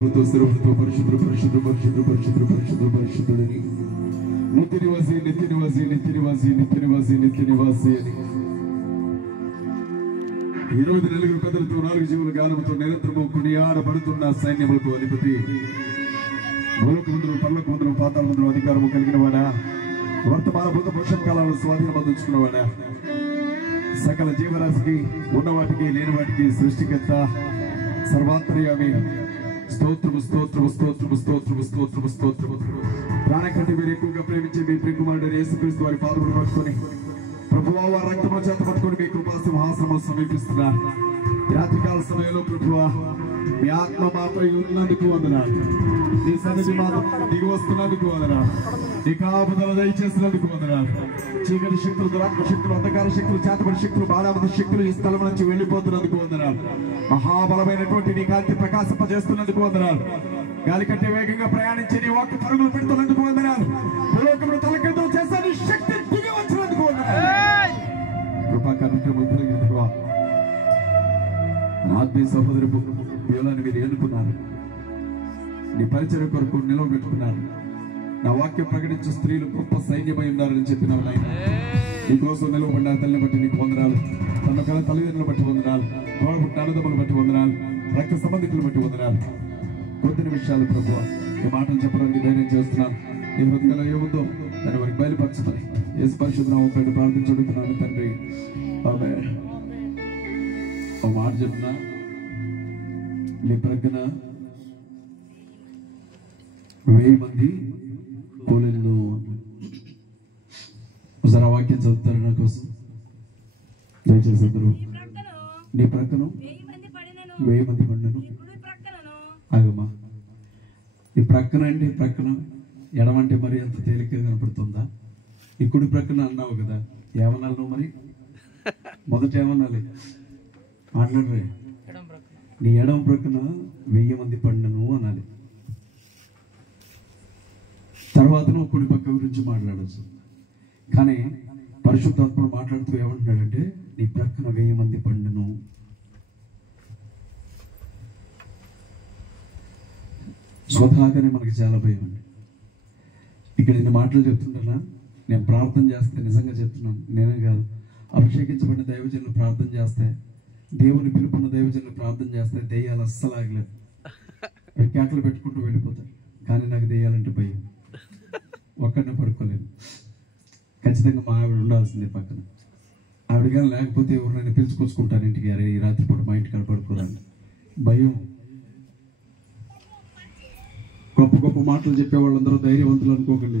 పరిశుద్ధుడని నిత్య నివాసి అని 20 నలుగురు పెద్దలతో 4 జీవుల గానముతో నిరంతరము కొనియాడబడుతున్న సైన్యములకు అధిపతి భూలోకమందును పరలోకమందును పాతాళమందును అధికారము కలిగిన వాడా, వర్తమాన భూత భవిష్యత్ కాలాలను స్వాధీనమందుకున్నవాడా, సకల జీవరాశికి ఉన్నవాటికి లేని వాటికి సృష్టికర్త సర్వాంతర్యామి. స్తోత్రము స్తోత్రము స్తోత్రము స్తోత్రము స్తోత్రము స్తోత్రము. ప్రాణ కంటే మీరు ఎక్కువగా ప్రేమించి మీ ప్రియకుమారుడు యేసుక్రీస్తు వారి పాదములు పట్టుకొని ప్రభువా వారి రక్తముల చేత పట్టుకొని మీ కృపా సింహాసనం సమీపిస్తున్నా. రాత్రికాల సమయంలో ప్రభువా మీ ఆత్మ మాపై ఉన్నందుకు వందనాలు, నీ సన్నిధి మాత్రం దిగి వస్తున్నందుకు వందనాలు, నీ కాపుదల దయచేసినందుకు వందనాలు. చీకటి శక్తులు, దురాత్మ శక్తులు, అంధకార శక్తులు, చేతబడి శక్తులు, బాణామత శక్తులు ఈ స్థలం నుంచి వెళ్ళిపోతున్నందుకు వందనాలు. మహాబలమైనటువంటి నీ కాంతి ప్రకాశింపజేస్తున్నందుకు వందనాలు. గాలి కంటే వేగంగా ప్రయాణించి నీ వాక్కు పరుగులు పెడుతున్నందుకు వందనాలు. భూలోకమును తలకిందులు చేసే నీ శక్తి దిగి వచ్చినందుకు వందనాలు. కృపాకర్ణములు ఆత్మీయ సహోదరి దేవులని మీరు ఎన్నుకున్నారు, నీ పరిచర్య కొరకు నిలవబెట్టుకున్నారు. నా వాక్యం ప్రకటించే స్త్రీలు గొప్ప సైన్యమై ఉన్నారని చెప్పినావు నాయన. నీకోసం నిలవబడిన తల్లిని బట్టి నీకు వందనాలు, తన కళ తల్లిదండ్రులను బట్టి వందనాలు, తోడబుట్టిన అన్నదమ్ములను బట్టి వందనాలు, రక్త సంబంధికులను బట్టి వందనాలు. కొద్ది విషయాలు ప్రభువా ఈ మాటలు చెప్పడానికి ధైర్యం చేస్తున్నాను. నీ హృదయంలో ఏముందో దాన్ని వారికి బయలుపరచుతాను. యేసు పరిశుద్ధ నామమున ప్రార్థించుడుతున్నాను తండ్రి, ఆమేన్. ఒక మాట చెప్తున్నా, నీ ప్రక్కన 1000 మంది కూలీలు. ఒకసారి వాక్యం చదువుతారు నా కోసం దయచేసి అందరూ. నీ ప్రక్కన 1000 మంది పడినను ఆగమ్మా. ఈ ప్రక్కన అంటే ప్రక్కన ఎడమంటే మరి అంత తేలికగా కనపడుతుందా? ఈ కుడి ప్రక్కన అన్నావు కదా, ఏమన్నాను నువ్వు మరి? మొదట ఏమన్నాలి? మాట్లాడరే. నీ ఎడమ ప్రక్కన 1000 మంది పడినను అనాలి. తర్వాత నువ్వు కుడి పక్క గురించి మాట్లాడచ్చు. కానీ పరిశుద్ధాత్ముడు మాట్లాడుతూ ఏమంటున్నాడంటే నీ ప్రక్కన 1000 మంది పడినను. స్వతహాగానే మనకి చాలా భయం అండి. ఇక్కడ నేను మాటలు చెప్తుంటానా, నేను ప్రార్థన చేస్తే నిజంగా చెప్తున్నాను, నేనే కాదు, అభిషేకించబడిన దైవజనులు ప్రార్థన చేస్తే, దేవుని పిలుపున్న దైవజనులు ప్రార్థన చేస్తే దెయ్యాలు అస్సలు ఆగలేదు. కేకలు పెట్టుకుంటూ వెళ్ళిపోతారు. కానీ నాకు దెయ్యాలంటే భయం, ఒక్కడనే పడుకోలేదు. ఖచ్చితంగా మా ఆవిడ ఉండాల్సిందే పక్కన. ఆవిడ కానీ లేకపోతే ఎవరినైనా పిలుచుకొచ్చుకుంటాను ఇంటికి, అరే ఈ రాత్రిపూట మా ఇంటికాడ పడుకోరాని భయం. గొప్ప గొప్ప మాటలు చెప్పే వాళ్ళందరూ ధైర్యవంతులు అనుకోకండి.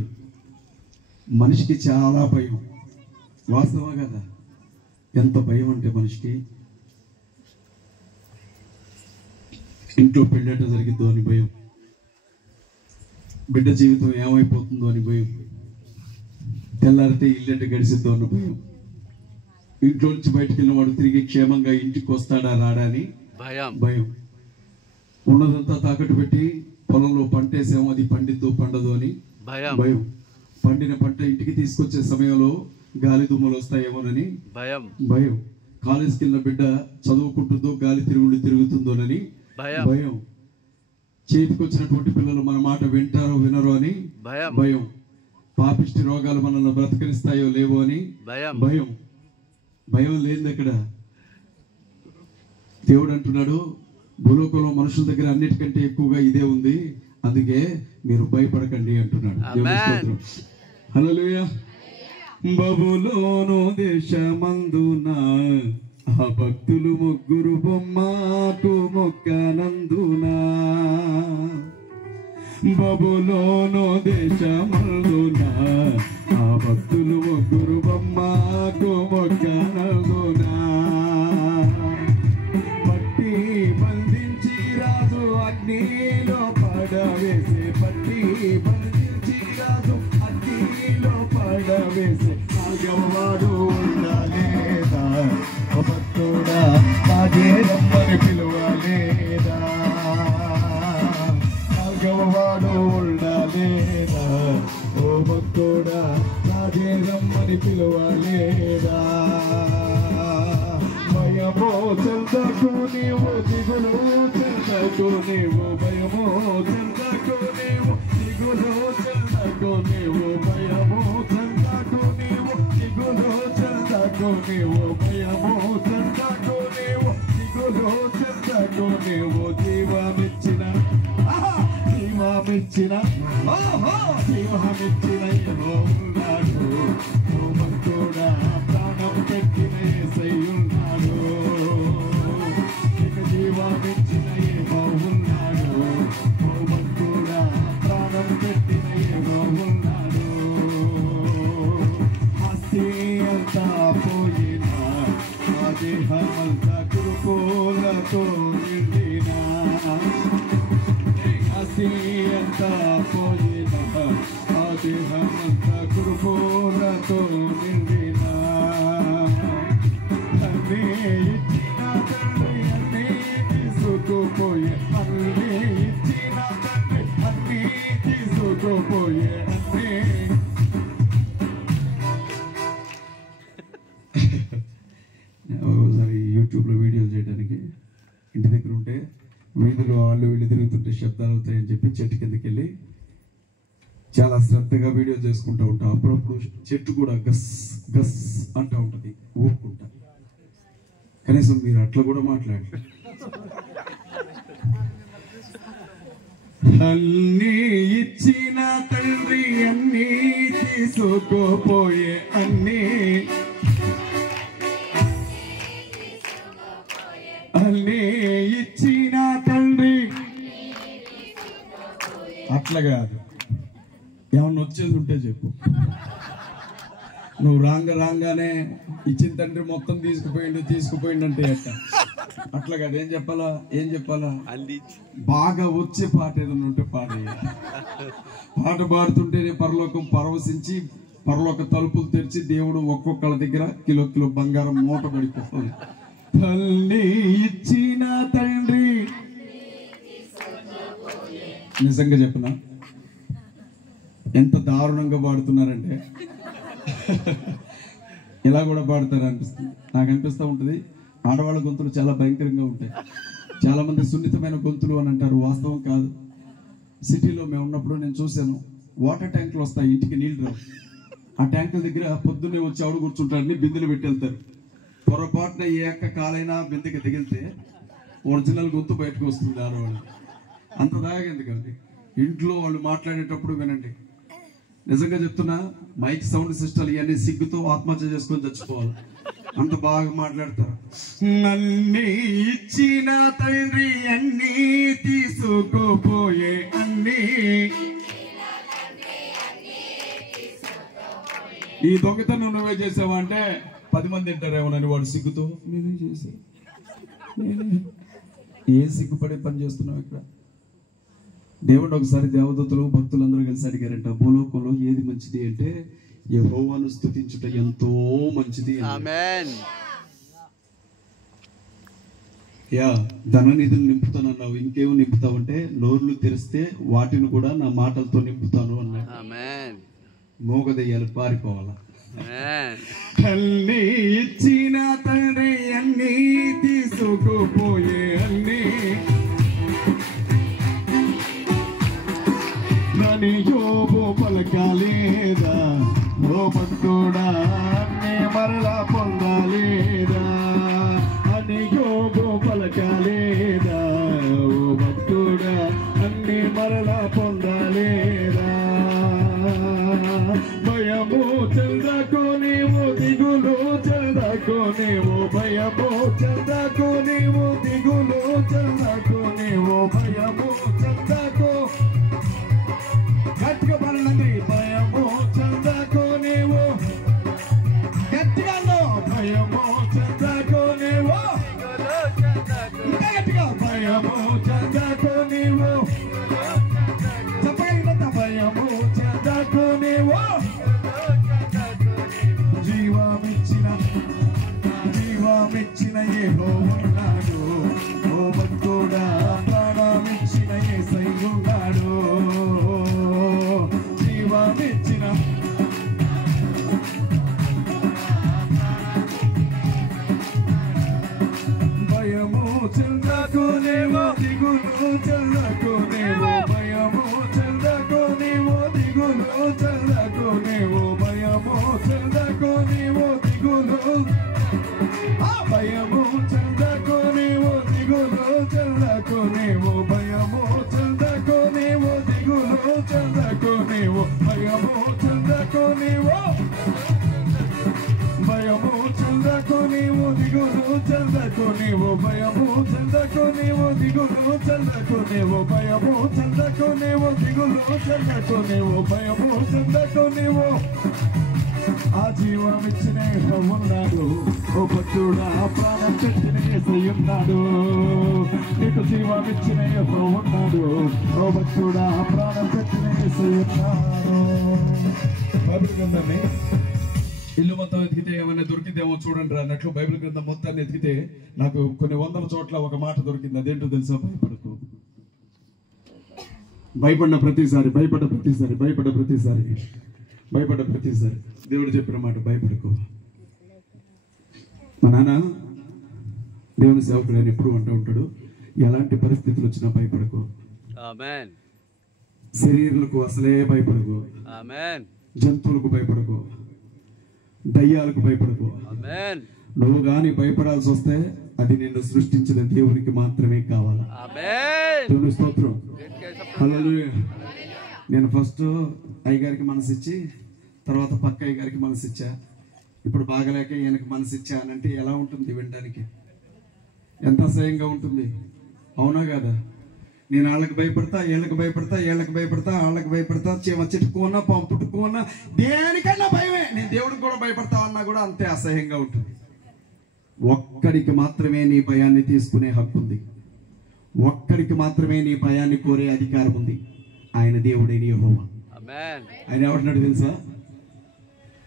మనిషికి చాలా భయం. వాస్తవా కదా? ఎంత భయం అంటే మనిషికి ఇంట్లో పెళ్ళేట జరిగిద్దో అని భయం, బిడ్డ జీవితం ఏమైపోతుందో అని భయం, తెల్లారితే ఇల్లెంట గడిసిద్దో అన్న భయం, ఇంట్లో నుంచి బయటకు వెళ్ళిన వాడు తిరిగి క్షేమంగా ఇంటికి వస్తాడా రాడా అని భయం, ఉన్నదంతా తాకట్టు పెట్టి పొలంలో పంట వేసాము అది పండిద్దో పండదో అని భయం, పండిన పంట ఇంటికి తీసుకొచ్చే సమయంలో గాలి దుమ్ములు వస్తాయేమోనని భయం, కాలేజీకి వెళ్ళిన బిడ్డ చదువుకుంటుందో గాలి తిరుగుతుందోనని భయం, చేతికి వచ్చినటువంటి పిల్లలు మన మాట వింటారో వినరో అని భయం, పాపిష్టి రోగాలు మనల్ని బ్రతకరిస్తాయో లేవో అని భయం. భయం లేదు ఇక్కడ. దేవుడు అంటున్నాడు, భూలోకంలో మనుషుల దగ్గర అన్నిటికంటే ఎక్కువగా ఇదే ఉంది, అందుకే మీరు భయపడకండి అంటున్నాడు. హల్లెలూయా. బబులోను దేశమందున ఆ భక్తులు 3 బొమ్మకు మొక్కనందున, బబులోను దేశమందున ఆ భక్తులు 3 బొమ్మకు మొక్కనందున, పట్టి బంధించి రాజు అగ్నిలో పడవేసే, పట్టి బంధించి రాజు అగ్నిలో పడవేసే, నాగవాడు ఉండలేదా ఓ భక్తుడా, నాగేరమ్మని పిలువలేదా, నాగవాడు ఉండలేదా ఓ భక్తుడా, నాగేరమ్మని పిలువలేదా, భయమో చెందకు నీవు దిగులు చెంద చెందకు నీవు భయము చెందకు నీవు దిగులు చెందకు నీవు భయము చెందకు నీవు దిగులు చెందకు నీవు భయము చెందకు నీవు దిగులు చెందకు నీవు జీవమిచ్చిన జీవమిచ్చిన జీవమిచ్చిన ఉన్నాడు భక్తుడా ప్రాణం పెట్టిన యేసయ్యున్నాడు జీవమిచ్చిన ఉన్నాడు భక్తుడా ప్రాణం పెట్టిన ఉన్నాడు ఆస్తి అంతా పోయినా ఆ దేహమంతా కృపలతో నిండినా ఆస్తి అంతా పోయినా ఆ దేహమంతా కృపలతో నిండినా అన్నీ ఇచ్చిన తండ్రి అన్నీ తీసుకుపోయే అన్నీ ఇచ్చిన తండ్రి అన్నీ తీసుకుపోయే అన్నీ ఒకసారి యూట్యూబ్లో వీడియోలు చేయడానికి ఇంటి దగ్గర ఉంటే వీధిలో వాళ్ళు వీళ్ళు తిరుగుతుంటే శబ్దాలు అవుతాయని చెప్పి చెట్టు కిందకి వెళ్ళి చాలా శ్రద్ధగా వీడియో చేసుకుంటూ ఉంటాం. అప్పుడప్పుడు చెట్టు కూడా గస్ గస్ అంటూ ఉంటుంది ఊపుకుంటా. కనీసం మీరు అట్లా కూడా మాట్లాడాలి. అన్నీ ఇచ్చిన తండ్రి అన్నీ తీసుకుపోయే అన్నీ అన్నీ ఇచ్చిన తండ్రి అట్లా కాదు. ఏమన్నా వచ్చేది ఉంటే చెప్పు. నువ్వు రాగానే ఇచ్చిన తండ్రి మొత్తం తీసుకుపోయిండు అంటే అట్లా కాదు. ఏం చెప్పాలా బాగా వచ్చే పాట ఏదన్నా ఉంటే పాట పాడుతుంటేనే పరలోకం పరవశించి పరలోక తలుపులు తెరిచి దేవుడు ఒక్కొక్కళ్ళ దగ్గర కిలో బంగారం మూట పడిపోతుంది. తల్లి ఇచ్చిన తండ్రి నిజంగా చెప్పనా ఎంత దారుణంగా పాడుతున్నారంటే ఇలా కూడా పాడతారు అనిపిస్తుంది. నాకు అనిపిస్తూ ఉంటుంది ఆడవాళ్ళ గొంతులు చాలా భయంకరంగా ఉంటాయి. చాలా మంది సున్నితమైన గొంతులు అని అంటారు. వాస్తవం కాదు. సిటీలో మేము ఉన్నప్పుడు నేను చూశాను, వాటర్ ట్యాంకులు వస్తాయి, ఇంటికి నీళ్ళు రావు. ఆ ట్యాంకుల దగ్గర పొద్దున్నే వచ్చి ఆవిడ కూర్చుంటారని బిందెలు పెట్టి వెళ్తారు. పొరపాటున ఏ అక్క కాలైనా బిందెకి తగిలితే ఒరిజినల్ గొంతు బయటకు వస్తుంది ఆడవాళ్ళు. అంత దాగేంది కాదు. ఇంట్లో వాళ్ళు మాట్లాడేటప్పుడు వినండి, నిజంగా చెప్తున్నా, మైక్ సౌండ్ సిస్టమ్ ఇవన్నీ సిగ్గుతో ఆత్మహత్య చేసుకొని చచ్చిపోవాలి. అంత బాగా మాట్లాడతారు. అన్నీ ఇచ్చిన తండ్రి అన్నీ తీసుకుపోయే అన్నీ. ఈ దొంగతనం నువ్వే చేసావా అంటే 10 మంది తింటారేమోనని వాడు సిగ్గుతో నేనే చేసా. ఏం సిగ్గుపడే పని చేస్తున్నావు ఇక్కడ? దేవుడు ఒకసారి దేవదూతలు భక్తులందరూ కలిసి అడిగారంట, భూలోకంలో ఏది మంచిది అంటే యెహోవాను స్తుతించుట ఎంతో మంచిది. ఆమేన్. ధననిధులు నింపుతానన్నావు, ఇంకేమో నింపుతావు అంటే నోర్లు తెరిస్తే వాటిని కూడా నా మాటలతో నింపుతాను అన్నాడు. ఆమేన్. మోగదయ్యాలు పారిపోవాలా. అన్నీ ఇచ్చిన తండ్రి అన్నీ తీసుకుపోయే అన్నీ. నని యోబు పలకాలేదా ఓ భక్తుడా అన్నీ మరలా పొందాలేదా అని యోబు పలకాలేదా ఓ భక్తుడా అన్నీ మరలా పొందాలేదా. భయము చెందకు నీవు దిగులు చెందకు నీవు భయము చెందకు నీవు దిగులు చెందకు నీవు భయము చెందకు. గట్టిగా పడండి. భయము చెందకు నీవు గట్టిగా భయము చెందకు నీవు ఇంకా గట్టిగా భయము చెందకు నీవు చెప్పగలిగినంత భయము చెందకు నీవు. జీవమిచ్చిన యెహోవా ఉన్నాడు ఓ భక్తుడా ప్రాణమిచ్చిన యేసయ్య చెందకు నీవు దిగులు చెందకు నీవు భయము చెందకు నీవు దిగులు చెందకు నీవు భయము చెందకు నీవు ఆ జీవమిచ్చిన ఉన్నాడు ఓ భక్తుడా ప్రాణం పెట్టిన ఉన్నాడు నీకు జీవమిచ్చిన ఉన్నాడు ఓ భక్తుడా ప్రాణం పెట్టిన ఉన్నాడు. బైబిల్ గ్రంథాన్ని ఇల్లు మొత్తం ఎతికితే ఏమైనా దొరికిందేమో చూడండి అన్నట్లు బైబిల్ గ్రంథం మొత్తాన్ని ఎతికితే నాకు కొన్ని వందల చోట్ల ఒక మాట దొరికింది. అదేంటో తెలుసా? భయపడకు. భయపడ్డ ప్రతిసారి దేవుడు చెప్పిన మాట భయపడకు. మా నాన్న దేవుని సేవకుడు అని ఎప్పుడు అంటూ ఉంటాడు, ఎలాంటి పరిస్థితులు వచ్చినా భయపడకు. శరీరాలకు అసలే భయపడకు, జంతువులకు భయపడకు, దయ్యాలకు భయపడకు. నువ్వు గాని భయపడాల్సి వస్తే అది నిన్ను సృష్టించిన దేవునికి మాత్రమే కావాలా. దేవుని స్తోత్రం. హల్లెలూయా. నేను ఫస్ట్ అయ్యగారికి మనసిచ్చి తర్వాత పక్క అయ్యగారికి మనసిచ్చా. ఇప్పుడు బాగలేక ఈయనకి మనసిచ్చా అని అంటే ఎలా ఉంటుంది వినడానికి? ఎంత అసహ్యంగా ఉంటుంది, అవునా కదా? నేను వాళ్ళకి భయపడతా, వీళ్ళకి భయపడతా, వాళ్ళకి భయపడతా, చీమ చిట్టుకున్నా పాము పుట్టుకున్నా దేనికన్నా భయమే. నేను దేవుడికి కూడా భయపడతా అన్నా కూడా అంతే అసహ్యంగా ఉంటుంది. ఒక్కడికి మాత్రమే నీ భయాన్ని తీసుకునే హక్కు ఉంది, ఒక్కడికి మాత్రమే నీ భయాన్ని కోరే అధికారం ఉంది. ఆయన దేవుడే యెహోవా. ఆయన ఏమంటున్నాడు తెలుసా?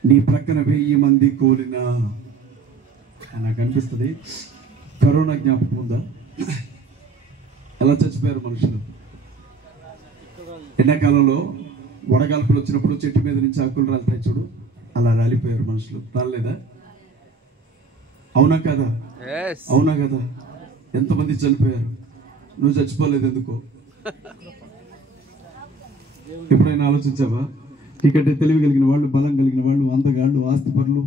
నీ ప్రక్కన 1000 మంది కోలినా. నాకు అనిపిస్తుంది కరోనా జ్ఞాపకం ఉందా? ఎలా చచ్చిపోయారు మనుషులు. ఎండాకాలంలో వడగాల్పులు వచ్చినప్పుడు చెట్టు మీద నుంచి ఆకులు రాలుతాయి చూడు, అలా రాలిపోయారు మనుషులు. రాలేదా? అవునా కదా? అవునా కదా? ఎంతమంది చనిపోయారు. నువ్వు చచ్చిపోలేదు ఎందుకో? ఎప్పుడైనా ఆలోచించావా? ఇక్కడ తెలివి కలిగిన వాళ్ళు, బలం కలిగిన వాళ్ళు, అందగాళ్ళు, ఆస్తిపరులు,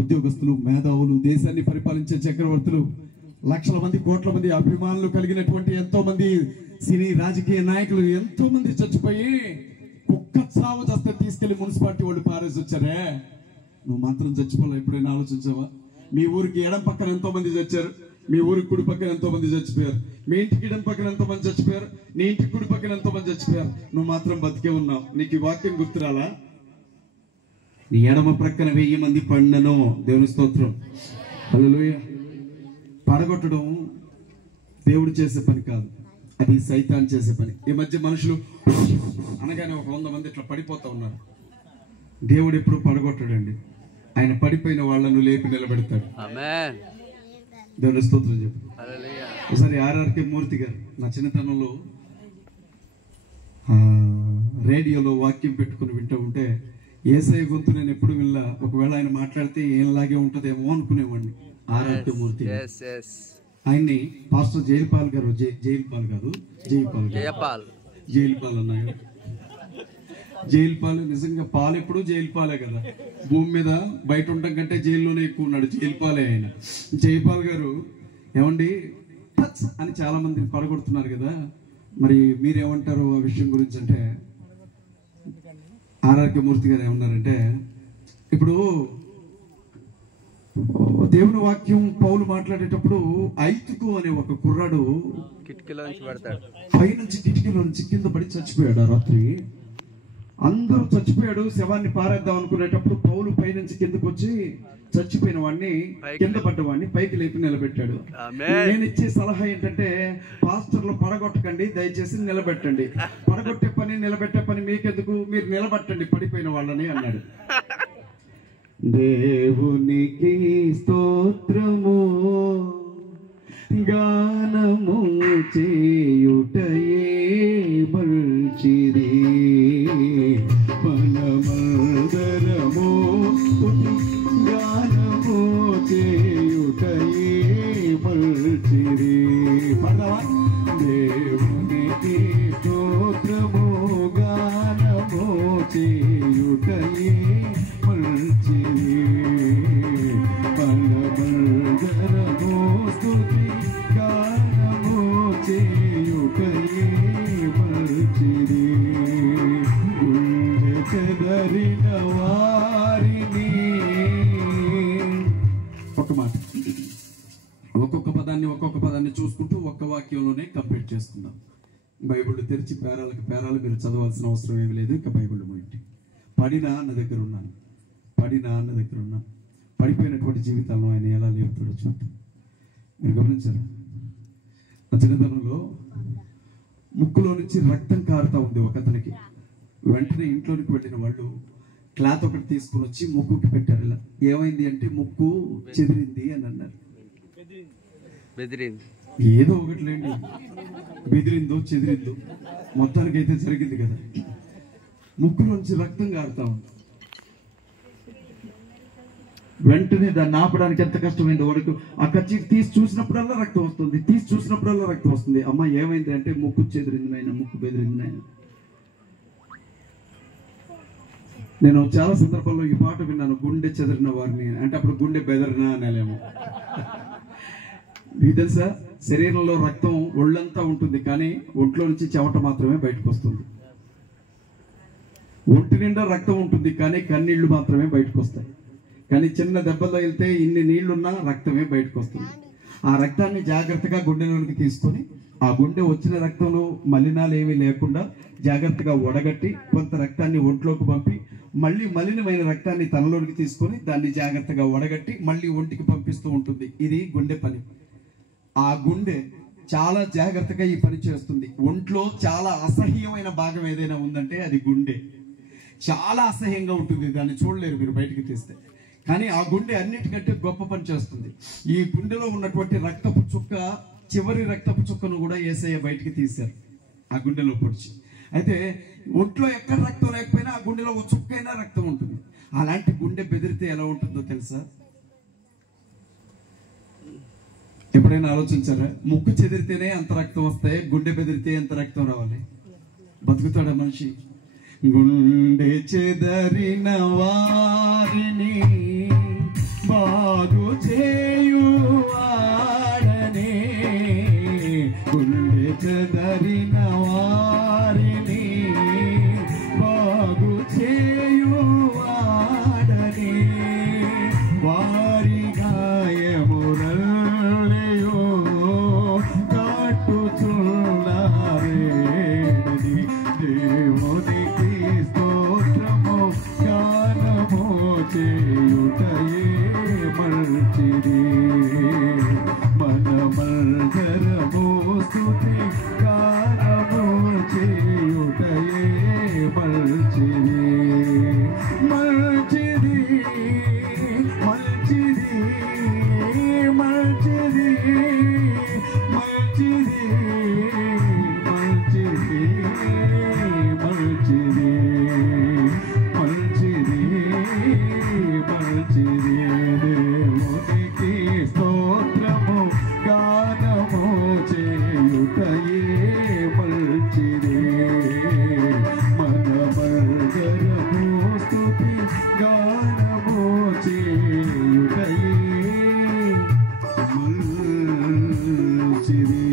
ఉద్యోగస్తులు, మేధావులు, దేశాన్ని పరిపాలించే చక్రవర్తులు, లక్షల మంది, కోట్ల మంది అభిమానులు కలిగినటువంటి ఎంతో మంది సినీ రాజకీయ నాయకులు ఎంతో మంది చచ్చిపోయి కుక్క చావు చేస్తే తీసుకెళ్లి మున్సిపాలిటీ వాళ్ళు పారేసి వచ్చారే. నువ్వు మాత్రం చచ్చిపోలే. ఎప్పుడైనా ఆలోచించావా? మీ ఊరికి ఎడం పక్కన ఎంతో మంది చచ్చారు, మీ ఊరికి కుడి పక్కన ఎంతో మంది చచ్చిపోయారు, మీ ఇంటికి ఎడం పక్కన ఎంతో మంది చచ్చిపోయారు, నీ ఇంటికి కుడి పక్కన ఎంతో మంది చచ్చిపోయారు. నువ్వు మాత్రం బతికే ఉన్నావు. నీకు ఈ వాక్యం గుర్తురాలా? నీ ఎడమ ప్రక్కన 1000 మంది పడినను. దేవుని స్తోత్రం. హల్లెలూయా. పడగొట్టడం దేవుడు చేసే పని కాదు, అది సైతాన్ చేసే పని. ఈ మధ్య మనుషులు అనగానే ఒక 100 మంది ఇట్లా పడిపోతా ఉన్నారు. దేవుడు ఎప్పుడు పడగొట్టాడండి. ఆయన పడిపోయిన వాళ్ళను లేపి నిలబెడతాడు. దేవుని స్తోత్రం చెప్పు. ఒకసారి ఆర్ఆర్కే మూర్తి గారు నా చిన్నతనంలో రేడియోలో వాక్యం పెట్టుకుని వింటూ ఉంటే యేసయ్య గొంతు నేను ఎప్పుడు వినలా. ఒకవేళ ఆయన మాట్లాడితే ఏంలాగే ఉంటదేమో అనుకునేవాడిని. ఆర్ఆర్కే మూర్తి ఆయన్ని పాస్టర్ జైల్పాల్ గారు, జైల్పాల్ కాదు జైల్పాల్ అన్నాడు. జైల్పాల్ నిజంగా పాలు ఎప్పుడు జైల్పాలే కదా. భూమి మీద బయట ఉండటం కంటే జైల్లోనే ఎక్కువ ఉన్నాడు. జైల్పాలే ఆయన. జైపాల్ గారు ఏమండి టచ్ అని చాలా మందిని పడగొడుతున్నారు కదా, మరి మీరేమంటారు ఆ విషయం గురించి అంటే ఆర్ఆర్కే మూర్తి గారు ఏమన్నారంటే, ఇప్పుడు దేవుని వాక్యం పౌలు మాట్లాడేటప్పుడు ఐతుకు అనే ఒక కుర్రాడు పైనుంచి కిటికీలో నుంచి కింద పడి చచ్చిపోయాడు. ఆ రాత్రి అందరూ చచ్చిపోయాడు. శవాన్ని పారేద్దాం అనుకునేటప్పుడు పౌలు పైనుంచి కిందకు వచ్చి చచ్చిపోయిన వాడిని, కింద పడ్డవాడిని పైకి లేపి నిలబెట్టాడు. నేను ఇచ్చే సలహా ఏంటంటే, పాస్టర్లు పడగొట్టకండి, దయచేసి నిలబెట్టండి. పడగొట్టే పని నిలబెట్టే పని మీకెందుకు, మీరు నిలబెట్టండి పడిపోయిన వాళ్ళని అన్నాడు. దేవునికి స్తోత్రము గానము చేయుటయే మంచిది, మనమందరము గానము చేయుటయే మంచిది. పడవా? దేవునికి స్తోత్రము గానము చేయుటయే మంచిది, మనమందరము స్తుతి గానము చేయుటయే బైబిల్ తెరిచి పేరాలు మీరు చదవాల్సిన అవసరం ఏమీ లేదు. ఇక బైబిల్ పోయింది. పడినా అన్న దగ్గర ఉన్నాను, పడిపోయినటువంటి జీవితాలను ఆయన ఎలా లేపుతాడో చూద్దాం. మీరు గమనించారు, నా చిన్నతనంలో ముక్కులో నుంచి రక్తం కారుతా ఉంది ఒక అతనికి. వెంటనే ఇంట్లోనికి వెళ్ళిన వాళ్ళు క్లాత్ ఒకటి తీసుకుని వచ్చి ముక్కుకి పెట్టారు. ఇలా ఏమైంది అంటే ముక్కు చెదిరింది అని అన్నారు. ఏదో ఒకటి లేండి, బెదిరిందో చెదిరిందో మొత్తానికి అయితే జరిగింది కదా. ముక్కులోంచి రక్తం కారుతా ఉంది. వెంటనే దాన్ని ఆపడానికి ఎంత కష్టమైందో వాడికి. ఆ కర్చీఫ్ తీసి చూసినప్పుడల్లా రక్తం వస్తుంది. అమ్మ ఏమైంది అంటే ముక్కు చెదిరింది నాయన, ముక్కు బెదిరింది నాయన. నేను చాలా సందర్భాల్లో ఈ పాట విన్నాను, గుండె చెదిరిన వారిని అంటే. అప్పుడు గుండె బెదరిన అనేలేమో. మీకు తెలుసా, శరీరంలో రక్తం ఒళ్ళంతా ఉంటుంది, కానీ ఒంట్లో నుంచి చెమట మాత్రమే బయటకు వస్తుంది. ఒంటి నిండా రక్తం ఉంటుంది, కానీ కన్నీళ్లు మాత్రమే బయటకు వస్తాయి. కానీ చిన్న దెబ్బలు తగిలితే ఇన్ని నీళ్లున్నా రక్తమే బయటకు వస్తుంది. ఆ రక్తాన్ని జాగ్రత్తగా గుండెలోనికి తీసుకొని, ఆ గుండె వచ్చిన రక్తంలో మలినాలు ఏమీ లేకుండా జాగ్రత్తగా వడగట్టి కొంత రక్తాన్ని ఒంట్లోకి పంపి, మళ్ళీ మలినమైన రక్తాన్ని తనలోనికి తీసుకొని దాన్ని జాగ్రత్తగా వడగట్టి మళ్ళీ ఒంటికి పంపిస్తూ ఉంటుంది. ఇది గుండె పని. ఆ గుండె చాలా జాగ్రత్తగా ఈ పని చేస్తుంది. ఒంట్లో చాలా అసహ్యమైన భాగం ఏదైనా ఉందంటే అది గుండె. చాలా అసహ్యంగా ఉంటుంది, దాన్ని చూడలేరు మీరు బయటికి తీస్తే. కానీ ఆ గుండె అన్నిటికంటే గొప్ప పని చేస్తుంది. ఈ గుండెలో ఉన్నటువంటి రక్తపు చుక్క, చివరి రక్తపు చుక్కను కూడా యేసయ్య బయటికి తీశారు ఆ గుండెలో పొడిచి. అయితే ఒంట్లో ఎక్కడ రక్తం లేకపోయినా ఆ గుండెలో ఒక చుక్కైనా రక్తం ఉంటుంది. అలాంటి గుండె బెదిరితే ఎలా ఉంటుందో తెలుసా? ఎప్పుడైనా ఆలోచించారా? ముక్కు చెదిరితేనే అంత రక్తం వస్తాయి, గుండె బెదిరితే ఎంత రక్తం రావాలి? బతుకుతాడా మనిషి? గుండె చెదరిన వారిని బాగు చేయువాడనే, గుండె చెదరిన వారిని బాగు చేయువాడనే, వారి గాయమురల్లయో కాటుచున్నారేని, దేవునికి స్తోత్రము గానము చేయుటయే మంచిది, మనమందరము స్తుతి గానము చేయుటయే మంచిది, మంచిది, మంచిది, మంచిది, మంచిది, మంచిది, మంచిది, మంచిది, మంచిది, దేవునికి స్తోత్రము గానము చేయుటయే మంచిది, మనమందరము స్తుతి గానము చేయుటయే మంచిది.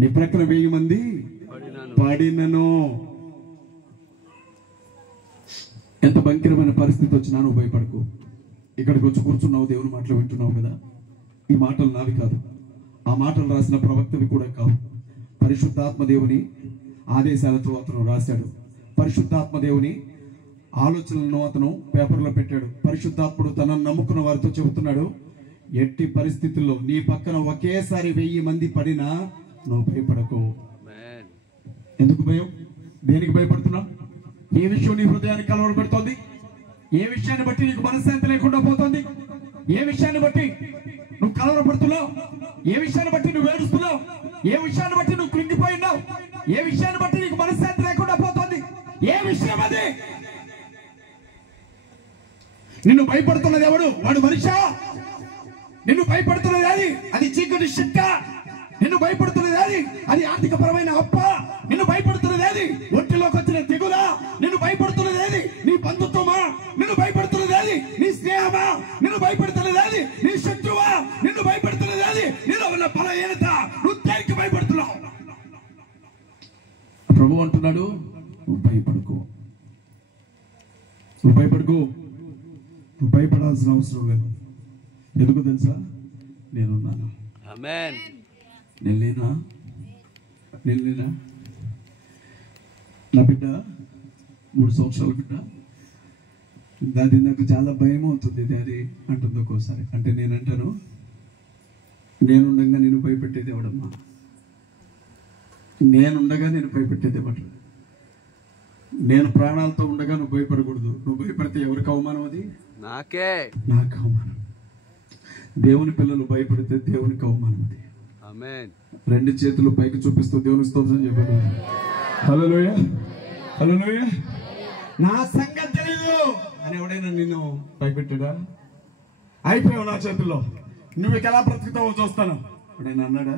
నీ ప్రక్కన 1000 మంది పడినను, ఎంత భయంకరమైన పరిస్థితి వచ్చినా నువ్వు భయపడకు. ఇక్కడికి వచ్చి కూర్చున్నావు, దేవుని మాటలు వింటున్నావు కదా. ఈ మాటలు నావి కాదు, ఆ మాటలు రాసిన ప్రవక్తవి కూడా కావు. పరిశుద్ధాత్మ దేవుని ఆదేశాలతో అతను రాశాడు. పరిశుద్ధాత్మ దేవుని ఆలోచనలను అతను పేపర్లో పెట్టాడు. పరిశుద్ధాత్ముడు తనను నమ్ముకున్న వారితో చెబుతున్నాడు, ఎట్టి పరిస్థితుల్లో నీ పక్కన ఒకేసారి 1000 మంది పడినా నువ్వు భయపడకు. ఎందుకు భయం? దేనికి భయపడుతున్నావు? ఏ విషయం నీ హృదయానికి కలవరపెడుతోంది? ఏ విషయాన్ని బట్టి నీకు మనశ్శాంతి లేకుండా పోతుంది? ఏ విషయాన్ని బట్టి నువ్వు కలవరపడుతున్నావు? ఏ విషయాన్ని బట్టి నువ్వు ఏడుస్తున్నావు? ఏ విషయాన్ని బట్టి నువ్వు కృంగిపోయి ఉన్నావు? ఏ విషయాన్ని బట్టి నీకు మనశ్శాంతి లేకుండా పోతుంది? ఏ విషయం అది? నిన్ను భయపడుతున్నది ఎవడు? వాడు మనిషా? నిన్ను భయపడుతున్నది అది? అది చీకటి శిక్ష. నిన్ను భయపడుతున్నది అది? అది ఆర్థిక పరమైన అప్ప. నిన్ను భయపడుతున్నది అది? ఒంటిలోకి వచ్చిన తెగులా? నిన్ను భయపడుతున్నది అది? నీ బంధుత్వమా? నిన్ను భయపడుతున్నది అది? నీ స్నేహమా? నిన్ను భయపడుతున్నది అది? నీ శత్రువా? నిన్ను భయపడుతున్నది అది? నీలో ఉన్న బలహీనత. నువ్వు దేనికి భయపడుతున్నావు? ప్రభు అంటున్నాడు, నువ్వు భయపడుకో, నువ్వు భయపడుకో, నువ్వు భయపడాల్సిన అవసరం లేదు. ఎందుకు తెలుసా? నేనున్నాను. ఆమేన్. నేను లేనా? నా బిడ్డ 3 సంవత్సరాల బిడ్డ, దాది నాకు చాలా భయం అవుతుంది డాడీ అంటుంది ఒక్కోసారి. అంటే నేనంటాను, నేనుండగా నేను భయపెట్టేది ఎవడమ్మా? నేనుండగా నేను భయపెట్టేది ఎవడు? నేను ప్రాణాలతో ఉండగా నువ్వు భయపడకూడదు. నువ్వు భయపడితే ఎవరికి అవమానం? అది నాకు అవమానం. దేవుని పిల్లలు భయపడితే దేవునికి అవమానం. అది ఆమేన్. 2 చేతులు పైకి చూపిస్తూ దేవుని స్తోత్రం చెప్పాడు. హల్లెలూయా, హల్లెలూయా. నా సంగతి తెలీదు అని ఎవడైనా నిన్ను భయపెట్టాడా? అయిపోయావు నా చేతుల్లో, నువ్వు ఎలా బ్రతుకుతావో చూస్తాను ఎవడైనా అన్నాడా?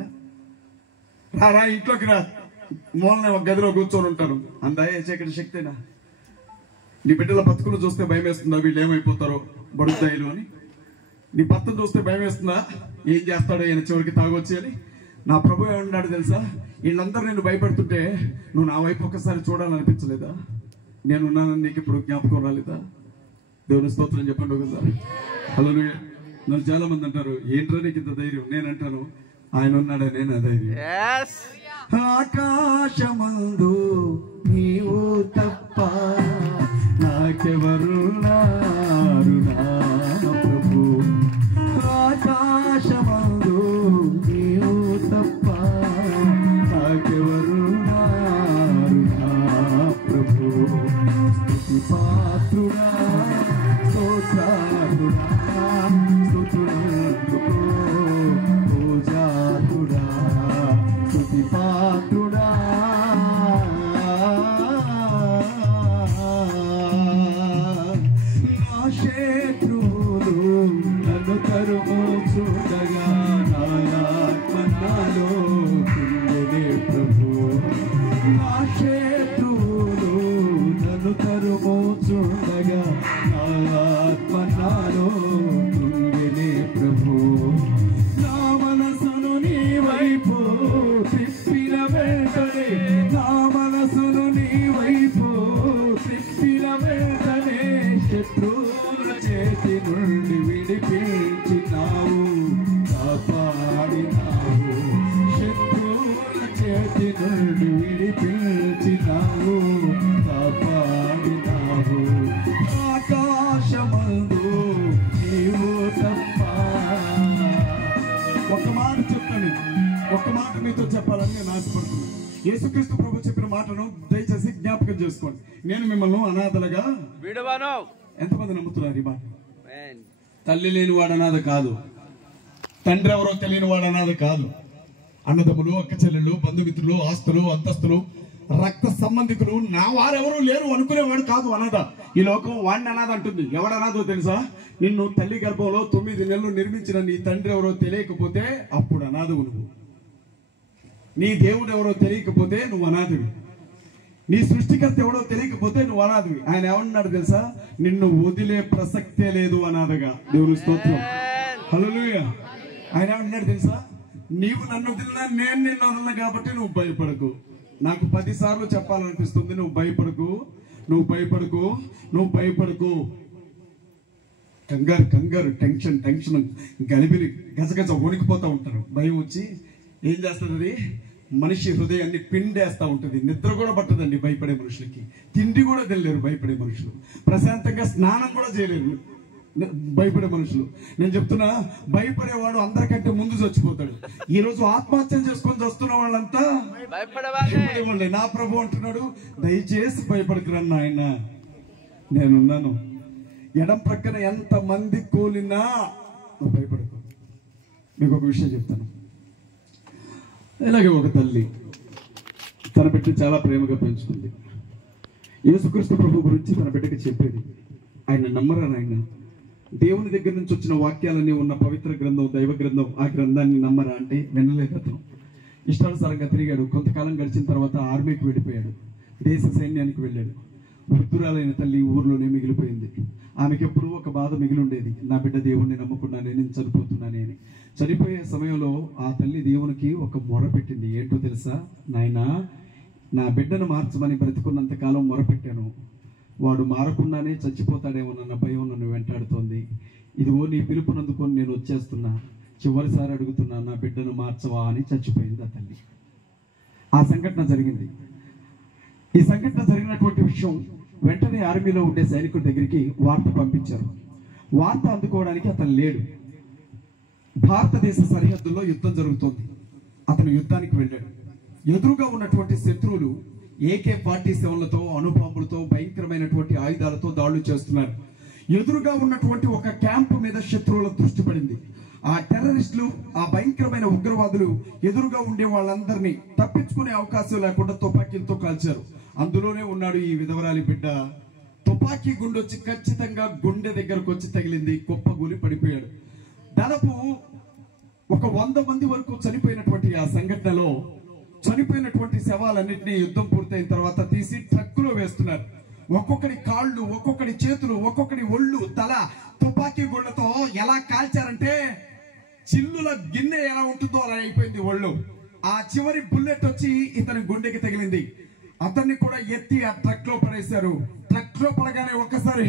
రా ఇంట్లోకి రా, మూలనే ఒక గదిలో కూర్చొని ఉంటారు. అందా చీకటి శక్తేనా? నీ బిడ్డల బతుకులు చూస్తే భయం వేస్తుందా? వీళ్ళు ఏమైపోతారో బడుద్దాయిలు అని. నీ భర్తను చూస్తే భయం వేస్తుందా? ఏం చేస్తాడో ఈయన చివరికి తాగొచ్చి అని. నా ప్రభు ఏమన్నాడు తెలుసా? వీళ్ళందరూ నేను భయపడుతుంటే నువ్వు నా వైపు ఒకసారి చూడాలనిపించలేదా? నేనున్నానని నీకు ఇప్పుడు జ్ఞాపకం రాలేదా? దేవుని స్తోత్రం చెప్పండి ఒకసారి. హల్లెలూయా. నన్ను చాలా మంది అంటారు, ఏంట్రా నీకు ఇంత ధైర్యం? నేనంటాను, ఆయన ఉన్నాడా, నేను ఆ ధైర్యం. ఆకాశమందు నీవు తప్ప నాకెవరున్నారు నా ప్రభు. ఆకాశమందు నీవు తప్ప నాకెవరున్నారు నా ప్రభు. స్తుతి పాత్రుడా, స్తోత్రార్హుడా, స్తుతులందుకో పూజార్హుడా, స్తుతి పాత్రుడా. నా శత్రువులు నన్ను తరుముచుండగా నా ఆత్మ నాలో కుంగినే ప్రభు. నా శత్రువులు నన్ను తరుముచుండగా నా ఆత్మ నాలో కుంగినే ప్రభు. నా మనసును నీ వైపు తిప్పిన వెంటనే, నా మనసును నీ వైపు తిప్పిన వెంటనే శత్రువుల చేతి నుండి విడిపించినావు, కాపాడినావు. శత్రువుల చేతి నుండి విడిపించినావు, కాపాడినావు. ఆకాశమందు నీవు తప్ప. ఒక మాట చెప్తాను, ఒక మాట మీతో చెప్పాలని నేను ఆశపడుతున్నాను. యేసుక్రీస్తు ప్రభు చెప్పిన మాటను దయచేసి జ్ఞాపకం చేసుకోండి. నేను మిమ్మల్ని అనాథలుగా విడవను. ఎంతమంది నమ్ముతున్నారు ఈ మాట? తల్లి లేని వాడు అనాథ కాదు, తండ్రి ఎవరో తెలియని వాడు అనాథ కాదు. అన్నదమ్ములు, అక్క చెల్లెళ్ళు, బంధుమిత్రులు, ఆస్తులు, అంతస్తులు, రక్త సంబంధికులు, నా వారెవరూ లేరు అనుకునేవాడు కాదు అనాథ. ఈ లోకం వాడిని అనాథ అంటుంది. ఎవడు అనాథో తెలుసా? నిన్ను తల్లి గర్భంలో 9 నెలలు నిర్మించిన నీ తండ్రి ఎవరో తెలియకపోతే అప్పుడు అనాథవు నువ్వు. నీ దేవుడు ఎవరో తెలియకపోతే నువ్వు అనాథవి. నీ సృష్టికర్త ఎవడో తెలియకపోతే నువ్వు అనాథవి. ఆయన ఏమన్నాడు తెలుసా? నిన్ను వదిలే ప్రసక్తే లేదు అనాథగా. దేవుని స్తోత్రం, హల్లెలూయా. ఆయన ఏమన్నాడు తెలుసా? నీవు నన్ను వదిలినా నేను నిన్ను వదలను కాబట్టి నువ్వు భయపడకు. నాకు 10 సార్లు చెప్పాలనిపిస్తుంది, నువ్వు భయపడకు, నువ్వు భయపడకు, నువ్వు భయపడకు. కంగారు, టెన్షన్ గలిబిలి, గజగజ వణికిపోతా ఉంటారు. భయం వచ్చి ఏం చేస్తుంది? అది మనిషి హృదయాన్ని పిండేస్తా ఉంటుంది. నిద్ర కూడా పట్టదండి భయపడే మనుషులకి. తిండి కూడా తినలేరు భయపడే మనుషులు. ప్రశాంతంగా స్నానం కూడా చేయలేరు భయపడే మనుషులు. నేను చెప్తున్నా, భయపడేవాడు అందరికంటే ముందు చచ్చిపోతాడు. ఈ రోజు ఆత్మహత్యలు చేసుకొని చస్తున్న వాళ్ళంతా భయపడేవాళ్ళే. నా ప్రభు అంటున్నాడు, దయచేసి భయపడకురన్న ఆయన, నేనున్నాను. ఎడం ప్రక్కన ఎంత మంది కూలినా నువ్వు భయపడకు. మీకు ఒక విషయం చెప్తాను. ఇలాగే ఒక తల్లి తన బిడ్డ చాలా ప్రేమగా పెంచుకుంది. యేసుక్రీస్తు ప్రభు గురించి తన బిడ్డకి చెప్పేది. ఆయన నమ్మరాను. ఆయన దేవుని దగ్గర నుంచి వచ్చిన వాక్యాలన్నీ ఉన్న పవిత్ర గ్రంథం, దైవ గ్రంథం, ఆ గ్రంథాన్ని నమ్మరా అంటే వినలేదు. అతను ఇష్టానుసారంగా తిరిగాడు. కొంతకాలం గడిచిన తర్వాత ఆర్మీకి వెళ్ళిపోయాడు, దేశ సైన్యానికి వెళ్ళాడు. వృద్ధురాలైన తల్లి ఊర్లోనే మిగిలిపోయింది. ఆమెకి ఎప్పుడూ ఒక బాధ మిగిలి ఉండేది, నా బిడ్డ దేవుణ్ణి నమ్ముకున్నానే, నేను చనిపోతున్నానే అని. చనిపోయే సమయంలో ఆ తల్లి దేవునికి ఒక మొర పెట్టింది. ఏంటో తెలుసా? నాయనా, నా బిడ్డను మార్చమని బ్రతికున్నంత కాలం మొరపెట్టాను, వాడు మారకుండానే చచ్చిపోతాడేమోనన్న భయం నన్ను వెంటాడుతోంది. ఇదిగో నీ పిలుపునందుకొని నేను వచ్చేస్తున్నా. చివరిసారి అడుగుతున్నా, నా బిడ్డను మార్చవా అని చచ్చిపోయింది ఆ తల్లి. ఆ సంఘటన జరిగింది. ఈ సంఘటన జరిగినటువంటి విషయం వెంటనే ఆర్మీలో ఉండే సైనికుల దగ్గరికి వార్త పంపించారు. వార్త అందుకోవడానికి అతను లేడు. భారతదేశ సరిహద్దుల్లో యుద్ధం జరుగుతోంది. అతను యుద్ధానికి వెళ్ళాడు. ఎదురుగా ఉన్నటువంటి శత్రువులు AK-47లతో, అణుబాంబులతో, భయంకరమైనటువంటి ఆయుధాలతో దాడులు చేస్తున్నారు. ఎదురుగా ఉన్నటువంటి ఒక క్యాంపు మీద శత్రువుల దృష్టి పడింది. ఆ టెర్రరిస్టులు, ఆ భయంకరమైన ఉగ్రవాదులు ఎదురుగా ఉండే వాళ్ళందరినీ తప్పించుకునే అవకాశం లేకుండా తుపాకీలతో కాల్చారు. అందులోనే ఉన్నాడు ఈ విధవరాలి బిడ్డ. తుపాకీ గుండొచ్చి ఖచ్చితంగా గుండె దగ్గరకు వచ్చి తగిలింది. కుప్పగూలి పడిపోయాడు. దాదాపు ఒక 100 మంది వరకు చనిపోయినటువంటి ఆ సంఘటనలో చనిపోయినటువంటి శవాలన్నింటినీ యుద్ధం పూర్తయిన తర్వాత తీసి ట్రక్కులో వేస్తున్నారు. ఒక్కొక్కడి కాళ్ళు, ఒక్కొక్కడి చేతులు, ఒక్కొక్కడి ఒళ్ళు, తల తుపాకీ గుండెతో ఎలా కాల్చారంటే చిల్లుల గిన్నె ఎలా ఉంటుందో అలా అయిపోయింది ఒళ్ళు. ఆ చివరి బుల్లెట్ వచ్చి ఇతని గుండెకి తగిలింది. అతన్ని కూడా ఎత్తి ఆ ట్రక్ లో పడేశారు. ట్రక్ లో పడగానే ఒక్కసారి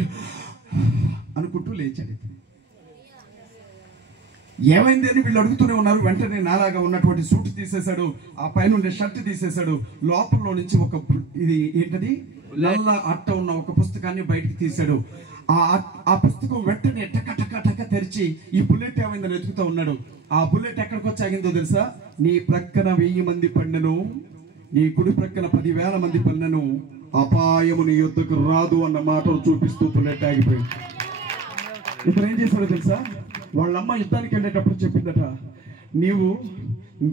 అనుకుంటూ లేచాడు. ఏమైంది అని వీళ్ళు అడుగుతూనే ఉన్నారు. వెంటనే నాలాగా ఉన్నటువంటి సూట్ తీసేశాడు, ఆ పైన షర్ట్ తీసేశాడు. లోపల నుంచి ఒక ఇది ఏంటది నల్ల అట్ట ఉన్న ఒక పుస్తకాన్ని బయటికి తీశాడు. ఆ పుస్తకం వెంటనే టక టక టక తెరిచి ఈ బుల్లెట్ ఏమైందని వెతుకుతూ ఉన్నాడు. ఆ బుల్లెట్ ఎక్కడికి వచ్చి ఆగిందో తెలుసా? నీ ప్రక్కన 1000 మంది పన్నెను, నీ కుడి ప్రక్కన 10,000 మంది పన్నెను, అపాయము నీ యుద్ధకు రాదు అన్న మాటలు చూపిస్తూ బుల్లెట్ ఆగిపోయింది. ఇతను ఏం చేశాడో తెలుసా? వాళ్ళమ్మ యుద్ధానికి వెళ్ళేటప్పుడు చెప్పిందట, నీవు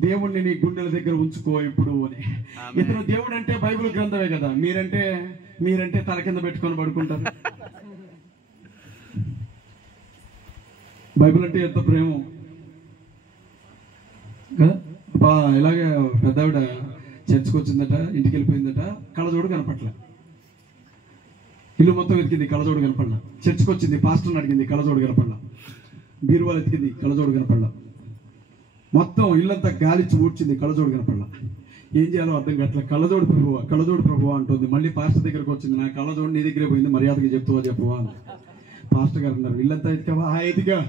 దేవుణ్ణి నీ గుండెల దగ్గర ఉంచుకో ఇప్పుడు అని. ఇతను దేవుడు అంటే బైబిల్ గ్రంథమే కదా, మీరంటే తల కింద పెట్టుకొని పడుకుంటారు. బైబిల్ అంటే ఎంత ప్రేమ కదా. ఇలాగే పెద్ద ఆవిడ చర్చికి వచ్చిందట, ఇంటికి వెళ్ళిపోయిందట, కళ్ళజోడు కనపట్ల. ఇల్లు మొత్తం వెతికింది, కళ్ళజోడు కనపడలా. చర్చికి వచ్చింది, పాస్టర్ని అడిగింది, కళ్ళజోడు కనపడలా. బీరువాలు ఎతికింది, కళ్ళజోడు కనపడలా. మొత్తం ఇల్లంతా గాలిచ్చి ఊడ్చింది, కళ్ళజోడు కనపడలా. ఏం చేయాలో అర్థం కావట్లే. కళ్ళజోడు ప్రభువా అంటుంది. మళ్ళీ పాస్టర్ దగ్గరకు వచ్చింది, నా కళ్ళజోడు నీ దగ్గరే పోయింది, మర్యాదగా చెప్పువా అని. పాస్టర్ గారు అన్నారు, ఇల్లంతా ఎతికావా? ఎతికా.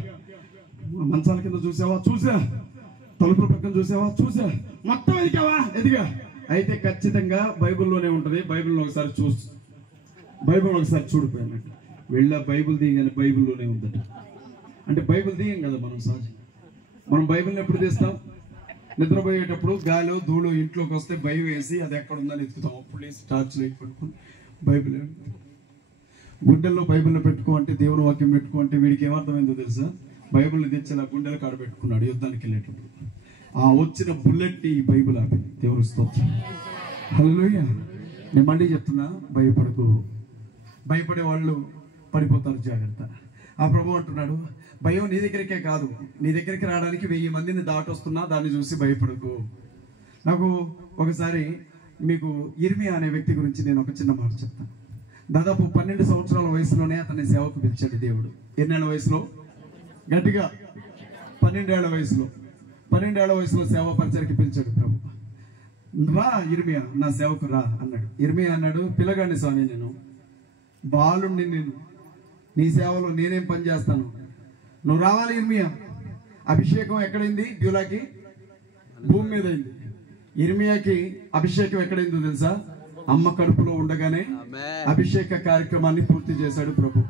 మంచాల కింద చూసా, తలుపుల పక్కన చూసా, మొత్తం ఎదిగా. అయితే ఖచ్చితంగా బైబిల్లోనే ఉంటది, బైబిల్ని ఒకసారి చూడిపోయినట్టు వెళ్ళా. బైబిల్ దిగానే బైబిల్లోనే ఉందట. అంటే బైబిల్ దిగం కదా మనం సహజంగా. మనం బైబిల్ని ఎప్పుడు తీస్తాం? నిద్రపోయేటప్పుడు గాలి ధూళి ఇంట్లోకి వస్తే భయం వేసి అది ఎక్కడ ఉందని ఎత్తుకుతాం. అప్పుడు వేసి టార్చ్ లైట్ పెట్టుకుని బైబిల్ గుండెల్లో బైబిల్ని పెట్టుకో అంటే, దేవుని వాక్యం పెట్టుకో అంటే వీడికి ఏమర్థమైందో తెలుసా? బైబిల్ని తెచ్చి నా గుండెల కాడ పెట్టుకున్నాడు యుద్ధానికి వెళ్ళేటప్పుడు. ఆ వచ్చిన బుల్లెట్ ఈ బైబిల్ ఆపింది. దేవుని స్తోత్రం, హల్లెలూయా. నేను మళ్ళీ చెప్తున్నా, భయపడకు. భయపడే వాళ్ళు పడిపోతారు, జాగ్రత్త. ఆ ప్రభు అంటున్నాడు, భయం నీ దగ్గరికే కాదు, నీ దగ్గరికి రావడానికి 1000 మందిని దాటొస్తున్నా దాన్ని చూసి భయపడకు. నాకు ఒకసారి మీకు ఇర్మియా అనే వ్యక్తి గురించి నేను ఒక చిన్న మాట చెప్తాను. దాదాపు 12 సంవత్సరాల వయసులోనే అతన్ని సేవకు పిలిచాడు దేవుడు. ఎన్నేళ్ల వయసులో? గట్టిగా 12 ఏళ్ల వయసులో. 12 ఏళ్ల వయసులో సేవా పరిచయకి పిలిచాడు ప్రభు. రా ఇర్మియా, నా సేవకు రా అన్నాడు. ఇర్మియా అన్నాడు, పిల్లగాడిని స్వామి, నేను బాలుండి, నేను నీ సేవలో నేనేం పని చేస్తాను, నువ్వు రావాలి ఇర్మియా. అభిషేకం ఎక్కడైంది? బ్యూలాకి భూమి మీద అయింది. ఇర్మియాకి అభిషేకం ఎక్కడైందో తెలుసా? అమ్మ కడుపులో ఉండగానే అభిషేక కార్యక్రమాన్ని పూర్తి చేశాడు ప్రభు.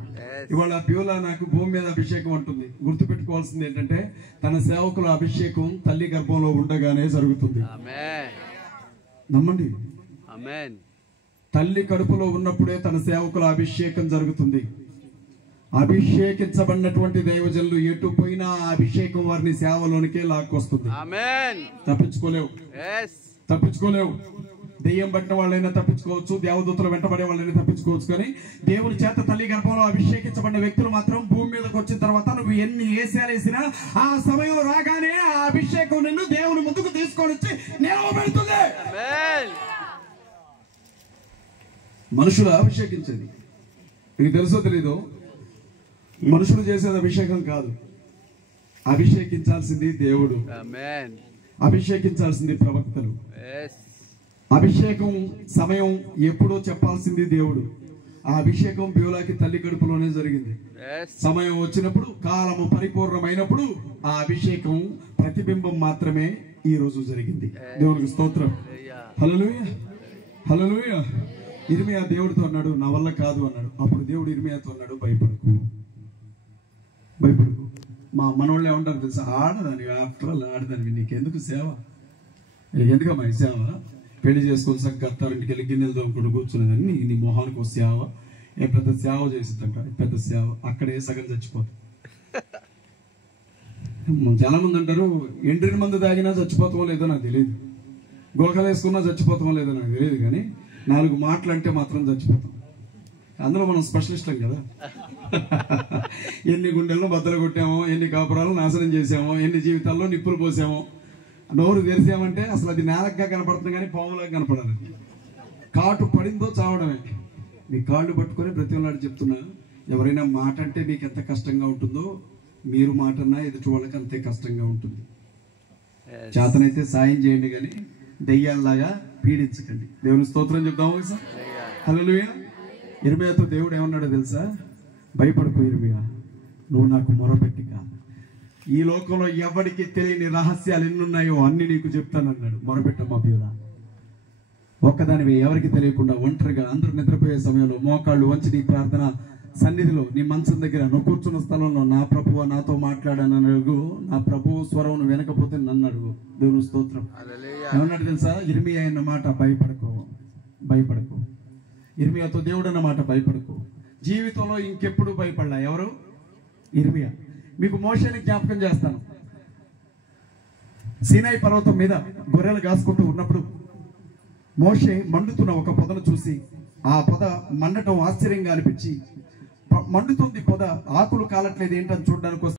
ఇవాళ బ్యూలా నాకు భూమి మీద అభిషేకం అంటుంది. గుర్తుపెట్టుకోవాల్సింది ఏంటంటే, తన సేవకుల అభిషేకం తల్లి గర్భంలో ఉండగానే జరుగుతుంది. నమ్మండి. తల్లి కడుపులో ఉన్నప్పుడే తన సేవకుల అభిషేకం జరుగుతుంది. అభిషేకించబడినటువంటి దైవజనులు ఎటు పోయినా అభిషేకం వారిని సేవలోనికే లాక్కొస్తుంది. తప్పించుకోలేవు. దెయ్యం పట్టిన వాళ్ళైనా తప్పించుకోవచ్చు, దేవదూతలు వెంటబడే వాళ్ళైనా తప్పించుకోవచ్చు, కానీ దేవుని చేత తల్లి గర్భంలో అభిషేకించబడిన వ్యక్తులు మాత్రం భూమి మీదకి వచ్చిన తర్వాత నువ్వు ఎన్ని ఏసాలు వేసినా ఆ సమయం రాగానే ఆ అభిషేకం నిన్ను దేవుని ముందుకు తీసుకొని వచ్చి నిలవబెడుతుంది. మనుషులు అభిషేకించేది మీకు తెలుసో తెలీదో? మనుషులు చేసేది అభిషేకం కాదు, అభిషేకించాల్సింది దేవుడు. అభిషేకించాల్సింది ప్రవక్తలు. అభిషేకం సమయం ఎప్పుడో చెప్పాల్సింది దేవుడు. ఆ అభిషేకం బ్యూలాకి తల్లి కడుపులోనే జరిగింది. సమయం వచ్చినప్పుడు, కాలము పరిపూర్ణమైనప్పుడు ఆ అభిషేకం ప్రతిబింబం మాత్రమే ఈ రోజు జరిగింది. దేవునికి స్తోత్రం. హల్లెలూయా, హల్లెలూయా. ఇర్మియా దేవుడితో అన్నాడు, నా వల్ల కాదు అన్నాడు. అప్పుడు దేవుడు ఇర్మియాతో అన్నాడు, భయపడకు, భయపడకు. మా మనోళ్ళు ఏమంటారు తెలుసా, ఆడదాని, ఆఫ్టర్ ఆల్ ఆడదానివి, నీకెందుకు సేవ, ఎందుకమ్మా ఈ సేవ, పెళ్లి చేసుకొని సగ్గా అత్తారింటికి వెళ్ళి గిన్నెలు తోముకుంటూ కూర్చునేదాన్ని, నీ మొహానికి ఒక సేవ, ఏ పెద్ద సేవ చేసిద్దంట, పెద్ద సేవ, అక్కడే సగం చచ్చిపోతుంది. చాలా మంది అంటారు, ఎండ్రిని మందు తాగినా చచ్చిపోతామో లేదో నాకు తెలియదు, గోకలు వేసుకున్నా చచ్చిపోతామో లేదో నాకు తెలియదు, కానీ 4 మాటలు అంటే మాత్రం చచ్చిపోతాం. అందులో మనం స్పెషలిస్టులం కదా. ఎన్ని గుండెల్లో బద్దలు కొట్టామో, ఎన్ని కాపురాలు నాశనం చేసామో, ఎన్ని జీవితాల్లో నిప్పులు పోసామో, నోరు తెరిసామంటే అసలు అది నేలగా కనపడుతుంది కానీ పాములాగా కనపడాలి. కాటు పడిందో చావడమే. మీ కాళ్ళు పట్టుకొని ప్రతి ఒక్కరు చెప్తున్నా, ఎవరైనా మాట అంటే మీకు ఎంత కష్టంగా ఉంటుందో, మీరు మాట అన్నా ఎదుటి వాళ్ళకి అంతే కష్టంగా ఉంటుంది. చేతనైతే సాయం చేయండి, కానీ దెయ్యాల్లాగా పీడించకండి. దేవుని స్తోత్రం చెప్దాము సార్. హల్లెలూయా. ఇర్మియాతో దేవుడు ఏమన్నాడో తెలుసా, భయపడకు ఇర్మియా, నువ్వు నాకు మొరపెట్టిగా, ఈ లోకంలో ఎవరికి తెలియని రహస్యాలు ఎన్నున్నాయో అన్ని నీకు చెప్తానన్నాడు. మొరపెట్టమ్మా బ్యూలా, ఒక్కదానివే, ఎవరికి తెలియకుండా ఒంటరిగా అందరూ నిద్రపోయే సమయంలో మోకాళ్ళు వంచి నీ ప్రార్థన సన్నిధిలో, నీ మంచం దగ్గర, నువ్వు కూర్చున్న స్థలంలో, నా ప్రభువు నాతో మాట్లాడానని అడుగు, నా ప్రభువు స్వరం నువ్వు వినకపోతే నన్ను అడుగు. దేవుని స్తోత్రం. ఏమన్నాడు తెలుసా, ఇర్మియా అన్న మాట, భయపడకు, భయపడకు. ఇర్మియాతో దేవుడు అన్నమాట, భయపడకు. జీవితంలో ఇంకెప్పుడు భయపడలా. ఎవరు? ఇర్మియా. మీకు మోషేని జ్ఞాపకం చేస్తాను. సీనాయి పర్వతం మీద గొర్రెలు కాసుకుంటూ ఉన్నప్పుడు మోషే మండుతున్న ఒక పొదను చూసి, ఆ పొద మండటం ఆశ్చర్యంగా అనిపించి, మండుతుంది పొద, ఆకులు కాలట్లేదు ఏంటని చూడడానికి